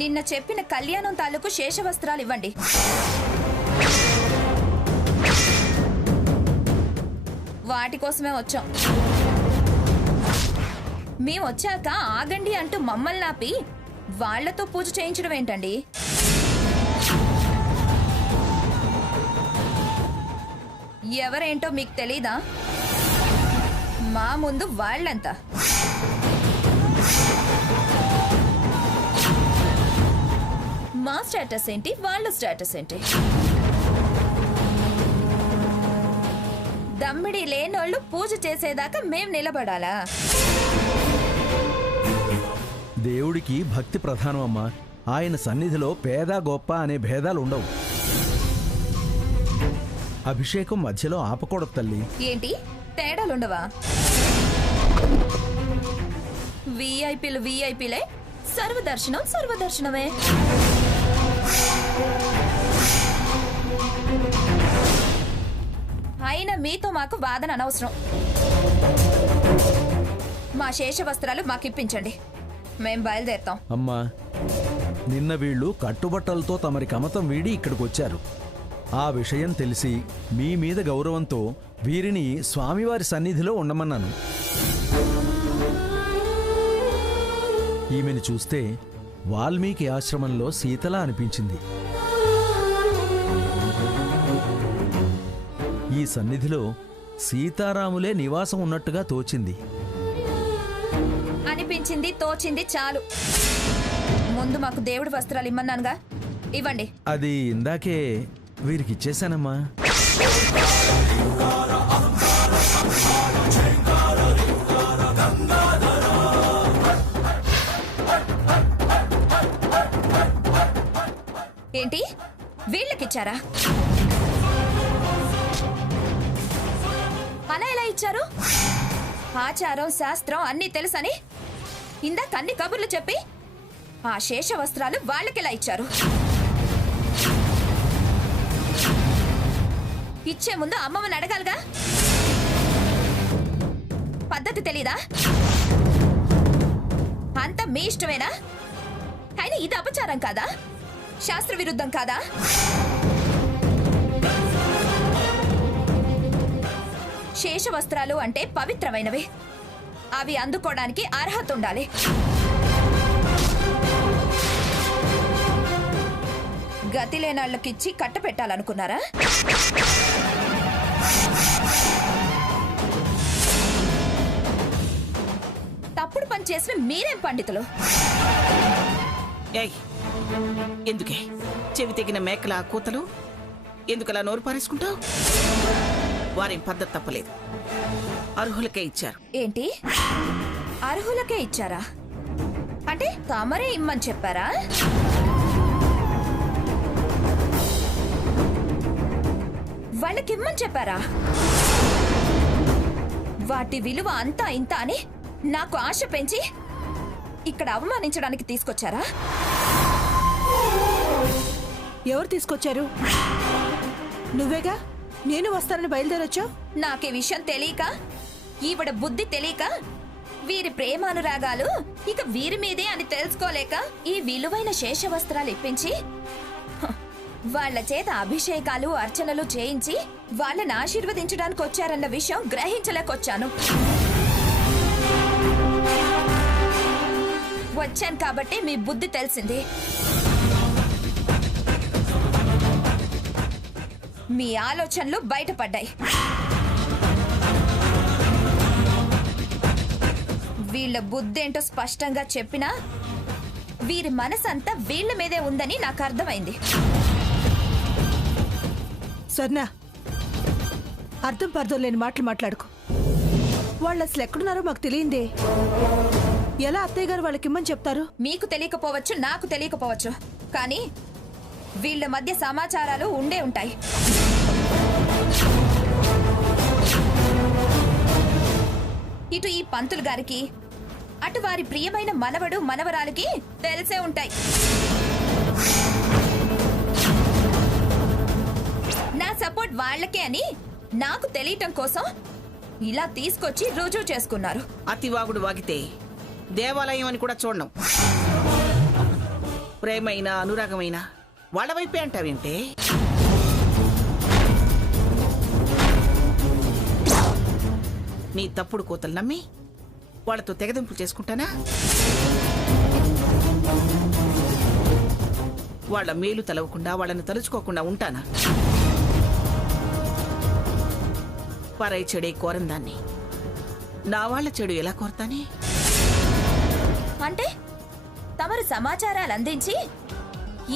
నిన్న చెప్పిన కళ్యాణం తాలూకు శేషవస్త్రాలు ఇవ్వండి. వాటి కోసమే వచ్చాం. మేము వచ్చాక ఆగండి అంటూ మమ్మల్ని ఆపి వాళ్లతో పూజ చేయించడం ఏంటండి? ఎవరేంటో మీకు తెలీదా? మా ముందు వాళ్ళంతా. మా స్టేటస్ ఏంటి, వాళ్ళ స్టేటస్ ఏంటి? దమ్మిడి లేనోళ్ళు పూజ చేసేదాకా మేం నిలబడాలా? దేవుడికి భక్తి ప్రధానం అమ్మా. ఆయన సన్నిధిలో పేద గొప్ప అనే భేదాలు ఉండవు. అభిషేకం మధ్యలో ఆపకూడదు తల్లి. ఏంటి తేడాలుండవా? విఐపీలు విఐపీలే, సర్వదర్శనం సర్వదర్శనమే. అయినా మీతో మాకు వాదన అనవసరం. మా శేష వస్త్రాలు మాకిప్పించండి, మేం బయలుదేరుతాం. అమ్మా, నిన్న వీళ్ళు కట్టుబట్టలతో తమరి కమతం వీడి ఇక్కడికొచ్చారు. ఆ విషయం తెలిసి మీ మీద గౌరవంతో వీరిని స్వామివారి సన్నిధిలో ఉండమన్నాను. ఈమెను చూస్తే వాల్మీకి ఆశ్రమంలో సీతలా అనిపించింది. ఈ సన్నిధిలో సీతారాములే నివాసం ఉన్నట్టుగా తోచింది. అనిపించింది, తోచింది చాలు. ముందు మాకు దేవుడి వస్త్రాలు ఇమ్మన్నానుగా, ఇవ్వండి. అది ఇందాకే వీరికిచ్చేశానమ్మా. ఏంటి వీళ్ళకిచ్చారా? అలా ఎలా ఇచ్చారు? ఆచారం శాస్త్రం అన్నీ తెలుసని ఇందాక అన్ని కబుర్లు చెప్పి ఆ శేష వస్త్రాలు వాళ్ళకెలా ఇచ్చారు? ఇచ్చే ముందు అమ్మమ్మని అడగాలిగా. పద్ధతి తెలీదా? అంతా మీ ఇష్టమేనా? కానీ ఇది అపచారం కాదా? శాస్త్ర విరుద్ధం కాదా? శేష వస్త్రాలు అంటే పవిత్రమైనవి. అవి అందుకోవడానికి అర్హత ఉండాలి. గతి లేనాళ్ళకిచ్చి కట్టపెట్టాలనుకున్నారా? తప్పుడు పని చేసిన మీరేం పండితులు? ఎందుకే చెవి తెగిన మేకల కూతలు? ఎందుకలా నోరు పారేసుకుంటావు? వారేం పద్ధతి తప్పలేదు, అర్హులకే ఇచ్చారు. ఏంటి అర్హులకే ఇచ్చారా? అంటే తమరే ఇమ్మని చెప్పారా? వాళ్ళకిమ్మని చెప్పారా? వాటి విలువ అంతా ఇంత అని నాకు ఆశ పెంచి ఇక్కడ అవమానించడానికి తీసుకొచ్చారా? ఎవరు తీసుకొచ్చారు? నువ్వేగా. నేను వస్తానని బయలుదేరొచ్చావు. నాకే విషయం తెలియక, ఈవిడ బుద్ధి తెలియక, వీరి ప్రేమానురాగాలు ఇక వీరి మీదే అని తెలుసుకోలేక ఈ విలువైన శేష వస్త్రాలు ఇప్పించి వాళ్ల చేత అభిషేకాలు అర్చనలు చేయించి వాళ్ళని ఆశీర్వదించడానికి వచ్చారన్న విషయం గ్రహించలేకొచ్చాను. వచ్చాను కాబట్టి మీ బుద్ధి తెలిసింది. మీ ఆలోచనలు బయటపడ్డాయి. వీళ్ళ బుద్ధేంటో స్పష్టంగా చెప్పినా వీరి మనసంతా వీళ్ల మీదే ఉందని నాకు అర్థమైంది. సర్నా, అర్థం పర్థం లేని మాటలు మాట్లాడుకో. వాళ్ళు అసలు ఎక్కడున్నారో మాకు తెలియందే. ఎలా అత్తయ్య గారు వాళ్ళకిమ్మని చెప్తారు? మీకు తెలియకపోవచ్చు, నాకు తెలియకపోవచ్చు, కానీ వీళ్ళ మధ్య సమాచారాలు ఉండే ఉంటాయి. ఇటు ఈ పంతులు గారికి, అటు వారి ప్రియమైన మనవడు మనవరాలకి తెలిసే ఉంటాయి. నా సపోర్ట్ వాళ్ళకే అని నాకు తెలియటం కోసం ఇలా తీసుకొచ్చి రుజువు చేసుకున్నారు. అతివాగుడు వాగితే దేవాలయం అని కూడా చూడడం. ప్రేమైనా అనురాగమైనా వాళ్ళ వైపే అంటావేంటే? నీ తప్పుడు కోతలు నమ్మి వాళ్ళతో తెగదింపులు చేసుకుంటానా? వాళ్ళ మేలు తలవకుండా వాళ్ళని తలుచుకోకుండా ఉంటానా? పరై చెడే కోరందాన్ని నా వాళ్ళ చెడు ఎలా కోరతానే? అంటే తమరు సమాచారాలు అందించి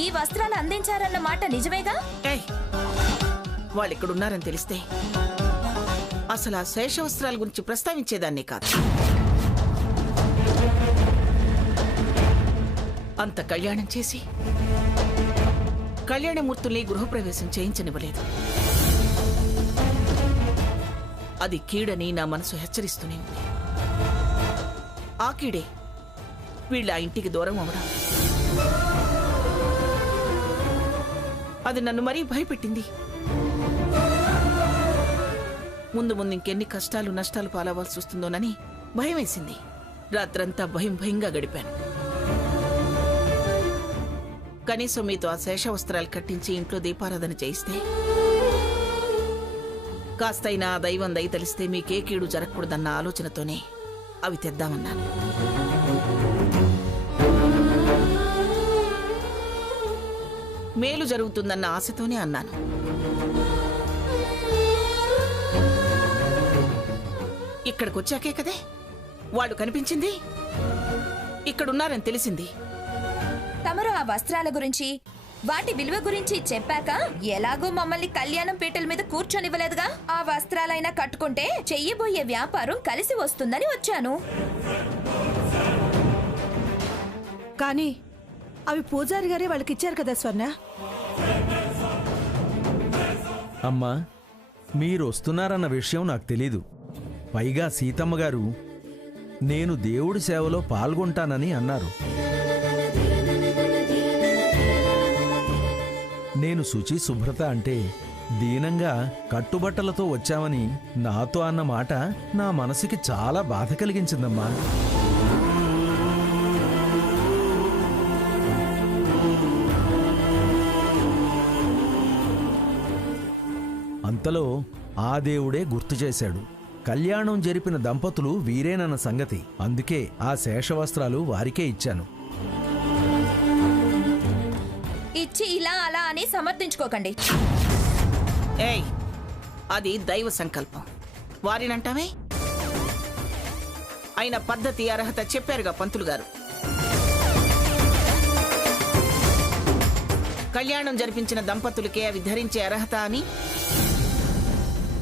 ఈ వస్త్రాలు అందించారన్న మాట నిజమేగా? ఏయ్, వాళ్ళిక్కడున్నారని తెలిస్తే అసలు ఆ శేషవస్త్రాల గురించి ప్రస్తావించేదాన్నే కాదు. అంత కళ్యాణం చేసి కళ్యాణమూర్తుల్ని గృహప్రవేశం చేయించనివ్వలేదు. అది కీడని నా మనసు హెచ్చరిస్తూనే ఉంది. ఆ కీడే వీళ్ళ ఇంటికి దూరం అవడం. అది నన్ను మరీ భయపెట్టింది. ముందు ముందు ఇంకెన్ని కష్టాలు నష్టాలు పాలవాల్సి వస్తుందోనని భయం వేసింది. రాత్రంతా భయంగా గడిపాను. కనీసం మీతో ఆ శేషవస్త్రాలు కట్టించి ఇంట్లో దీపారాధన చేయిస్తే కాస్తైనా ఆ దైవం దయ తెలిస్తే మీకే కీడు జరగకూడదన్న ఆలోచనతోనే అవి తెద్దామన్నాను. మేలు జరుగుతుందన్న ఆశతోనే అన్నాను. ఇక్కడికొచ్చాకే కదే వాళ్ళు కనిపించింది, ఇక్కడున్నారని తెలిసింది. తమరు ఆ వస్త్రాల గురించి వాటి విలువ గురించి చెప్పాక ఎలాగో మమ్మల్ని కళ్యాణం పీటల మీద కూర్చొనివ్వలేదుగా. ఆ వస్త్రాలైనా కట్టుకుంటే చెయ్యబోయే వ్యాపారం కలిసి వస్తుందని వచ్చాను. కానీ అవి పూజారి గారే వాళ్ళకిచ్చారు కదా స్వర్ణ. అమ్మా, మీరు వస్తున్నారన్న విషయం నాకు తెలీదు. పైగా సీతమ్మ గారు నేను దేవుడి సేవలో పాల్గొంటానని అన్నారు. నేను శుచి శుభ్రత అంటే దీనంగా కట్టుబట్టలతో వచ్చామని నాతో అన్న మాట నా మనసుకి చాలా బాధ కలిగించిందమ్మా. అంతలో ఆ దేవుడే గుర్తు చేశాడు, కళ్యాణం జరిపిన దంపతులు వీరేనన్న సంగతి. అందుకే ఆ శేషవస్త్రాలు వారికే ఇచ్చాను. ఇచ్చి ఇలా అలా అని సమర్థించుకోకండి. ఏయ్, అది దైవ సంకల్పం, వారినంటామే. అయిన పద్ధతి అర్హత చెప్పారుగా పంతులు గారు. కళ్యాణం జరిపించిన దంపతులకే అవి ధరించే అర్హత అని.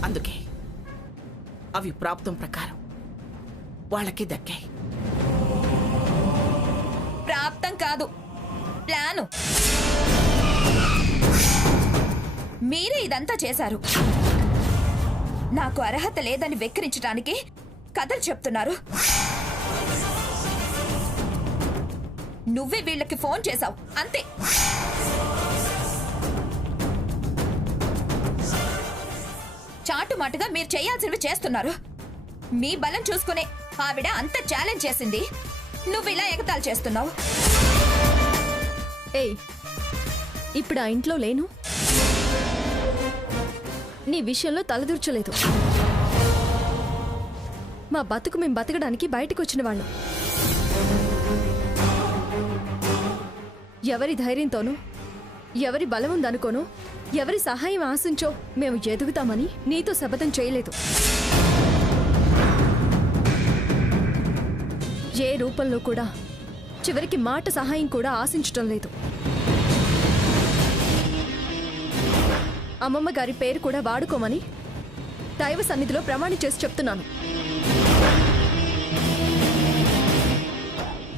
అందుకే అవి ప్రాప్తం ప్రకారం వాళ్ళకి దక్కాయి. ప్రాప్తం కాదు, ప్లాను. మీరే ఇదంతా చేశారు. నాకు అర్హత లేదని వెక్కిరించడానికి కథలు చెప్తున్నారు. నువ్వే వీళ్ళకి ఫోన్ చేశావు అంతే. చాటుమాటుగా మీరు చేయాల్సినవి చేస్తున్నారు. మీ బలం చూసుకునే ఆవిడ అంత ఛాలెంజ్ చేసింది, నువ్వు ఇలా ఎగతాలు చేస్తున్నావు. ఏయ్, ఇప్పుడు ఆ ఇంట్లో లేను, నీ విషయంలో తలదూర్చలేదు. మా బతుకు మేము బతకడానికి బయటకు వచ్చిన వాళ్ళం. ఎవరి ధైర్యంతోనో, ఎవరి బలం ఉందనుకోనో, ఎవరి సహాయం ఆశించో మేము ఎదుగుతామని నీతో శపథం చేయలేదు. ఏ రూపంలో కూడా చివరికి మాట సహాయం కూడా ఆశించటం లేదు. అమ్మమ్మ గారి పేరు కూడా వాడుకోమని దైవ సన్నిధిలో ప్రమాణం చేసి చెప్తున్నాను.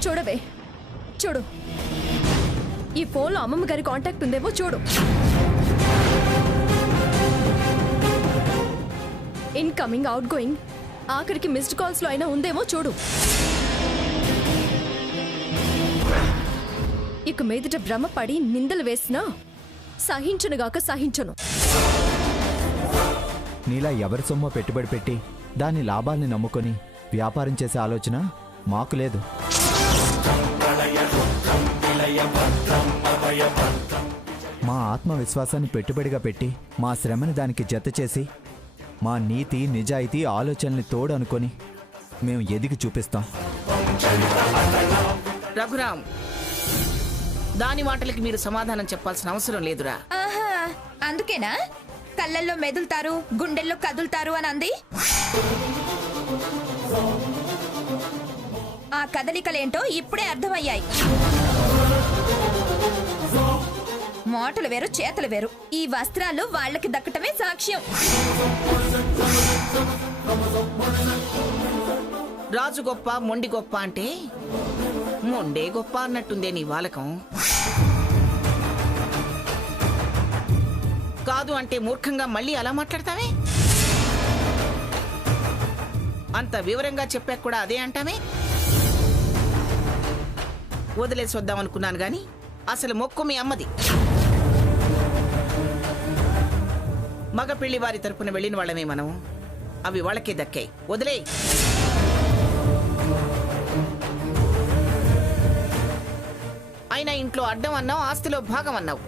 చూడవే, చూడు, ఈ ఫోన్లో అమ్మమ్మ గారి కాంటాక్ట్ ఉందేమో చూడు. ఇన్కమింగ్, అవుట్ గోయింగ్, ఆఖరికి మిస్డ్ కాల్స్ లో అయినా ఉందేమో చూడు. ఇక మీదట భ్రమపడి నిందలు వేసినా సహించనుగాక సహించను. నీలా ఎవరి సొమ్ము పెట్టుబడి పెట్టి దాని లాభాల్ని నమ్ముకొని వ్యాపారం చేసే ఆలోచన మాకు లేదు. మా ఆత్మవిశ్వాసాన్ని పెట్టుబడిగా పెట్టి మా శ్రమని దానికి జత చేసి మా నీతి నిజాయితీ ఆలోచనల్ని తోడు అనుకొని మేము ఎదిగి చూపిస్తాం. రఘురాం, దాని మాటలకి మీరు సమాధానం చెప్పాల్సిన అవసరం లేదురా. ఆహా, అందుకేనా కళ్ళల్లో మెదులుతారు గుండెల్లో కదులుతారు అని అంది? ఆ కదలికలేంటో ఇప్పుడే అర్థమయ్యాయి. మాటలు వేరు చేతలు వేరు. ఈ వస్త్రాలు వాళ్ళకి దక్కటమే సాక్ష్యం. రాజు గొప్ప మొండి గొప్ప అంటే మొండే గొప్ప అన్నట్టుందే నీ వాలకం. కాదు అంటే మూర్ఖంగా మళ్ళీ అలా మాట్లాడతావే? అంత వివరంగా చెప్పాక కూడా అదే అంటావే? వదిలేసి వద్దామనుకున్నాను గాని అసలు మొక్కు మీ అమ్మది. మగ పెళ్లి వారి తరపున వెళ్ళిన వాళ్ళమే మనం. అవి వాళ్ళకే దక్కాయి. వదిలే. అయినా ఇంట్లో అడ్డం అన్నావు, ఆస్తిలో భాగం అన్నావు.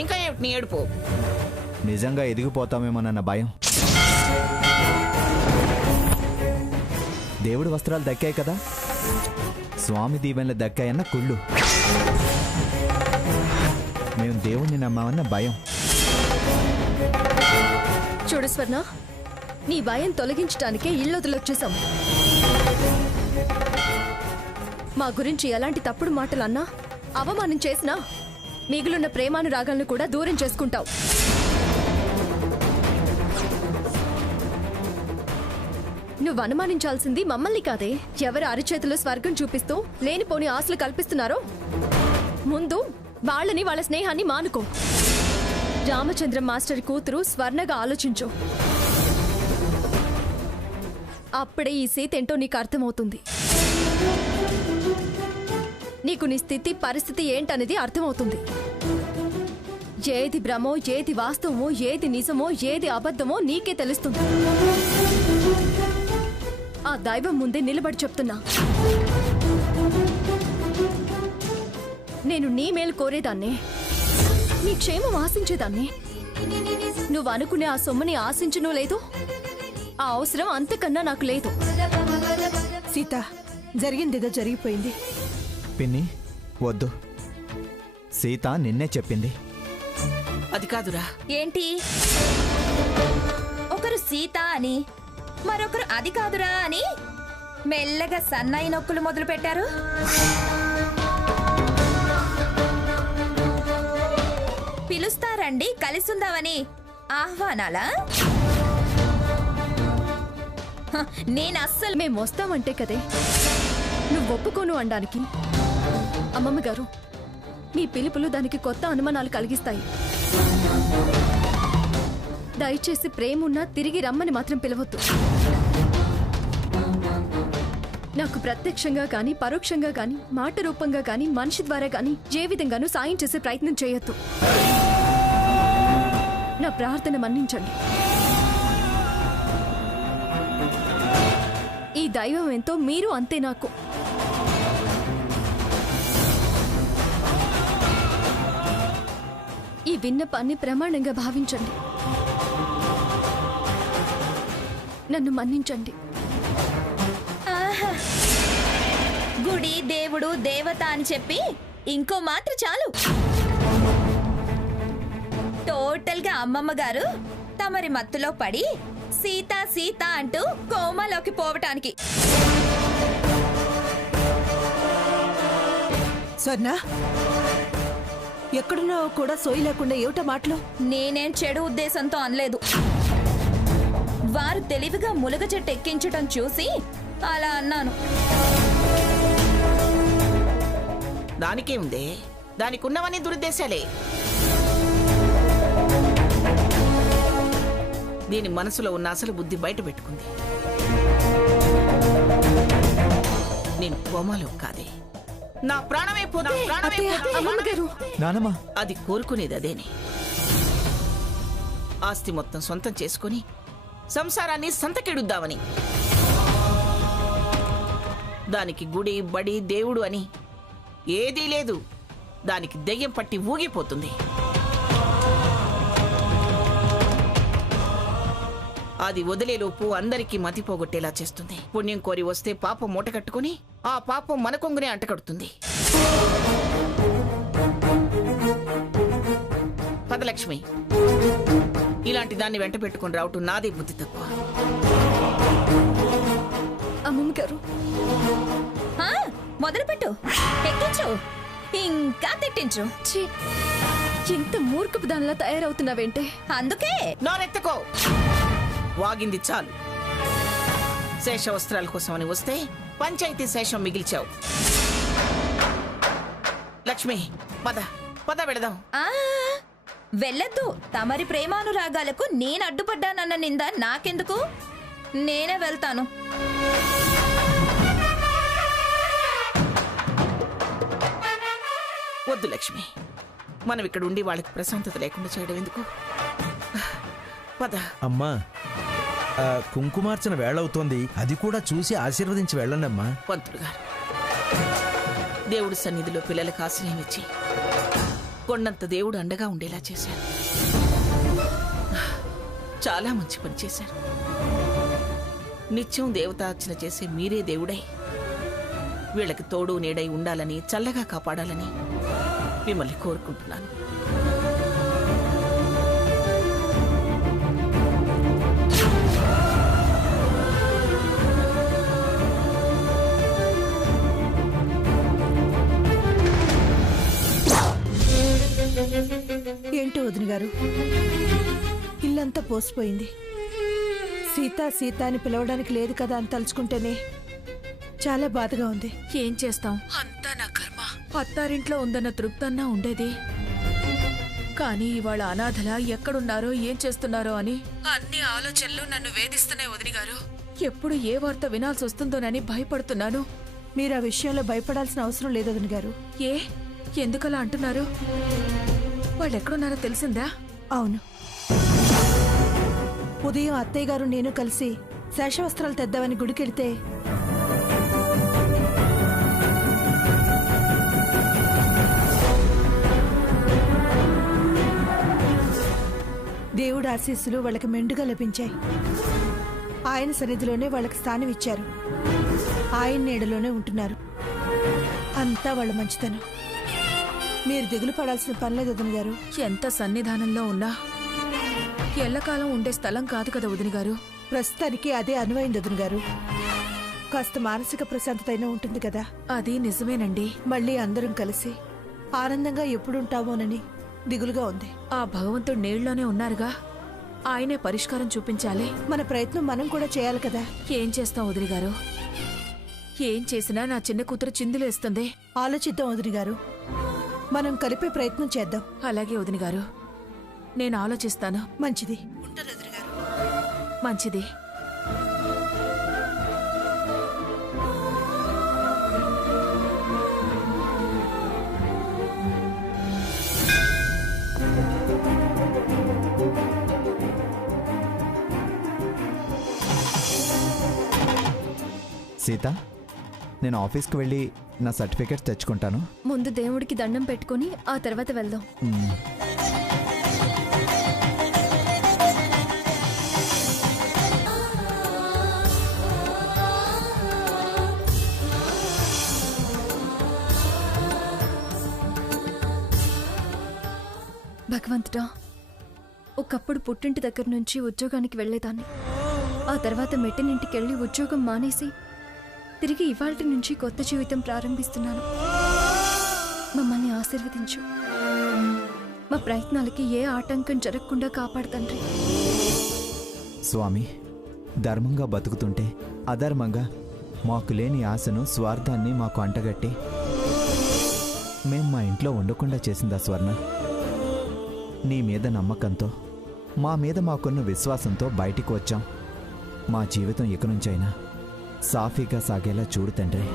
ఇంకా ఏమిటి నీ ఏడుపు? నిజంగా ఎదిగిపోతామేమోనన్న భయం. దేవుడి వస్త్రాలు దక్కాయి కదా, స్వామి దీవెనలు దక్కాయన్న కుళ్ళు. మేము దేవుణ్ణి నమ్మామన్న భయం. చూడు స్వర్ణ, నీ భయం తొలగించడానికే ఇల్లు వదిలొచ్చేసాం. మా గురించి ఎలాంటి తప్పుడు మాటలు అన్నా, అవమానం చేసినా మిగులున్న ప్రేమానురాగాలను కూడా దూరం చేసుకుంటావు. నువ్వు అనుమానించాల్సింది మమ్మల్ని కాదే. ఎవరు అరిచేతిలో స్వర్గం చూపిస్తూ లేనిపోని ఆశలు కల్పిస్తున్నారో ముందు వాళ్ళని, వాళ్ళ స్నేహాన్ని మానుకో. రామచంద్ర మాస్టర్ కూతురు స్వర్ణగా ఆలోచించు. అప్పుడే ఈ సీత ఏంటో నీకు అర్థమవుతుంది. నీకు నీ స్థితి పరిస్థితి ఏంటనేది అర్థమవుతుంది. ఏది భ్రమో, ఏది వాస్తవమో, ఏది నిజమో, ఏది అబద్ధమో నీకే తెలుస్తుంది. ఆ దైవం ముందే నిలబడి చెప్తున్నా, నేను నీ మేలు కోరేదాన్ని, నీ క్షేమం ఆశించేదాన్ని. నువ్వు అనుకునే ఆ సొమ్ముని ఆశించను లేదు, ఆ అవసరం అంతకన్నా నాకు లేదు. సీత, జరిగిందేదో జరిగిపోయింది. పిన్ని వద్దు, సీత నిన్నే చెప్పింది. అది కాదురా. ఏంటి? ఒకరు సీత అని, మరొకరు అది కాదురా అని మెల్లగా సన్నాయి నొక్కులు మొదలు పెట్టారు. పిలుస్తారండి కలిసుందామని ఆహ్వానాలా? నేను అస్సలు మేము వస్తామంటే కదే నువ్వు ఒప్పుకోను అనడానికి. అమ్మమ్మ గారు, మీ పిలుపులు దానికి కొత్త అనుమానాలు కలిగిస్తాయి. దయచేసి ప్రేమున్నా తిరిగి రమ్మని మాత్రం పిలవద్దు. నాకు ప్రత్యక్షంగా కానీ, పరోక్షంగా కానీ, మాట రూపంగా కానీ, మనిషి ద్వారా కానీ ఏ విధంగానూ సాయం చేసే ప్రయత్నం చేయొద్దు. నా ప్రార్థన మన్నించండి. ఈ దైవం ఎంతో మీరు అంతే నాకు. ఈ విన్నపాన్ని ప్రమాణంగా భావించండి. నన్ను మన్నించండి. ఆహా, గుడి, దేవుడు, దేవత అని చెప్పి ఇంకో మాత్ర చాలు. టోటల్ గా అమ్మమ్మ గారు తమరి మత్తులో పడి సీత సీత అంటూ కోమాలోకి పోవటానికి. స్వర్ణ, ఎక్కడున్నావో కూడా సోయి లేకుండా ఏమిటో మాటలు? నేనేం చెడు ఉద్దేశంతో అనలేదు. వారు తెలివిగా ములగ చెట్టు ఎక్కించటం చూసి అలా అన్నాను. దానికే ఉందే, దానికి ఉన్నవన్నీ దురుద్దేశాలే. దీని మనసులో ఉన్న అసలు బుద్ధి బయట పెట్టుకుంది. నేను కోమాలో కాదే, నా ప్రాణమే పోతే నానమ్మ, అది కోరుకునేది అదేనే. ఆస్తి మొత్తం సొంతం చేసుకుని సంసారాన్ని సంతకెడుద్దామని. దానికి గుడి, బడి, దేవుడు అని ఏదీ లేదు. దానికి దెయ్యం పట్టి ఊగిపోతుంది. అది వదిలేలోపు అందరికీ మతి పోగొట్టేలా చేస్తుంది. పుణ్యం కోరి వస్తే పాపం మూట కట్టుకుని ఆ పాపం మన కొంగునే అంటకడుతుంది. పదలక్ష్మి, ఇలాంటి దాన్ని వెంట పెట్టుకుని రావటం నాదే బుద్ధి తక్కువ. అమ్మమ్మ గారు, మొదలుపెట్టు, ఎక్కించు, ఇంకా తిట్టించు. ఛీ, ఇంత మూర్ఖపు దానిలా తయారవుతున్నావేంటే? అందుకే నోరెత్తుకో, వాగింది చాలు. శేష వస్త్రాల కోసమని వస్తే పంచాయతీ శేషం మిగిల్చావు. లక్ష్మి, పద పద వెళదాం. వెళ్ళొద్దు. తమరి ప్రేమానురాగాలకు నేను అడ్డుపడ్డానన్న నింద నాకెందుకు? నేనే వెళ్తాను. వద్దు లక్ష్మి, మనం ఇక్కడ ఉండి వాళ్ళకి ప్రశాంతత లేకుండా చేయడం ఎందుకు? పద. అమ్మా, కుంకుమార్చన వేళవుతోంది, అది కూడా చూసి ఆశీర్వదించి వెళ్ళండి అమ్మా. పంతులు గారు, దేవుడి సన్నిధిలో పిల్లలకు ఆశ్రయం ఇచ్చి కొండంత దేవుడు అండగా ఉండేలా చేశారు. చాలా మంచి పని చేశారు. నిత్యం దేవతార్చన చేసే మీరే దేవుడై వీళ్ళకి తోడు నీడై ఉండాలని, చల్లగా కాపాడాలని మిమ్మల్ని కోరుకుంటున్నాను. ఏంటో వదిన గారు, ఇల్లంతా పోసిపోయింది. సీత సీత అని పిలవడానికి లేదు కదా అని తలుచుకుంటేనే చాలా బాధగా ఉంది. ఏం చేస్తాం, అంతా నా కర్మ. అత్తారింట్లో ఉందన్న తృప్తన్నా ఉండేది, కానీ ఇవాళ అనాథల ఎక్కడున్నారో ఏం చేస్తున్నారో అని అన్ని ఆలోచనలు నన్ను వేధిస్తున్నాయి వదిన గారు. ఎప్పుడు ఏ వార్త వినాల్సి వస్తుందోనని భయపడుతున్నాను. మీరు ఆ విషయంలో భయపడాల్సిన అవసరం లేదు వదిన గారు. ఏ, ఎందుకలా అంటున్నారు? వాళ్ళు ఎక్కడున్నారో తెలిసిందా? అవును, ఉదయం అత్తయ్య గారు నేను కలిసి శేషవస్త్రాలు తెద్దామని గుడికెడితే దేవుడి ఆశీస్సులు వాళ్ళకి మెండుగా లభించాయి. ఆయన సన్నిధిలోనే వాళ్ళకి స్థానం ఇచ్చారు. ఆయన నీడలోనే ఉంటున్నారు. అంతా వాళ్ళ మంచితనం. మీరు దిగులు పడాల్సిన పనిలేదు వదిన గారు. ఎంత సన్నిధానంలో ఉన్నా ఎల్లకాలం ఉండే స్థలం కాదు కదా వదిన గారు. ప్రస్తుతానికి అదే అనువైంది వదిన గారు. కాస్త మానసిక ప్రశాంతత అయినా ఉంటుంది కదా. అది నిజమేనండి. మళ్ళీ అందరం కలిసి ఆనందంగా ఎప్పుడుంటామోనని దిగులుగా ఉంది. ఆ భగవంతుడు నీళ్ళలోనే ఉన్నారుగా, ఆయనే పరిష్కారం చూపించాలి. మన ప్రయత్నం మనం కూడా చేయాలి కదా. ఏం చేస్తాం వదిన గారు? ఏం చేసినా నా చిన్న కూతురు చిందులేస్తుంది. ఆలోచిద్దాం వదిన గారు, మనం కలిపే ప్రయత్నం చేద్దాం. అలాగే వదిన గారు, నేను ఆలోచిస్తాను. మంచిది. ఉంటాను వదిన గారు. మంచిది. సీత, నేను ఆఫీస్కి వెళ్ళి నా సర్టిఫికేట్స్ తెచ్చుకుంటాను. ముందు దేవుడికి దండం పెట్టుకుని ఆ తర్వాత వెళ్దాం. భగవంతుడా, ఒకప్పుడు పుట్టింటి దగ్గర నుంచి ఉద్యోగానికి వెళ్లేదాన్ని. ఆ తర్వాత మెట్టినింటికి వెళ్ళి ఉద్యోగం మానేసి తిరిగి ఇవాల్టి నుంచి కొత్త జీవితం ప్రారంభిస్తున్నాను. మమ్మల్ని ఆశీర్వదించు. మా ప్రయత్నాలకి ఏ ఆటంకం జరగకుండా కాపాడుతండ్రి. స్వామి, ధర్మంగా బతుకుతుంటే అధర్మంగా మాకు లేని ఆశను, స్వార్థాన్ని మాకు అంటగట్టి మేం మా ఇంట్లో ఉండకుండా చేసిందా స్వర్ణ? నీ మీద నమ్మకంతో, మా మీద మాకున్న విశ్వాసంతో బయటికి వచ్చాం. మా జీవితం ఇక నుంచైనా సాఫీగా సాగేలా చూడు తండ్రి.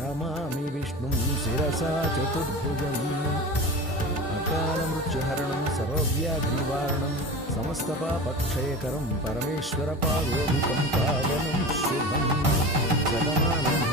నమామి విష్ణుం శిరసా చతుర్భుజం అకాల మృత్యుహరణం సర్వవ్యాధి నివారణం సమస్త పాపక్షయకరం పరమేశ్వర పాదోముఖం పావనం శుభం జగమాల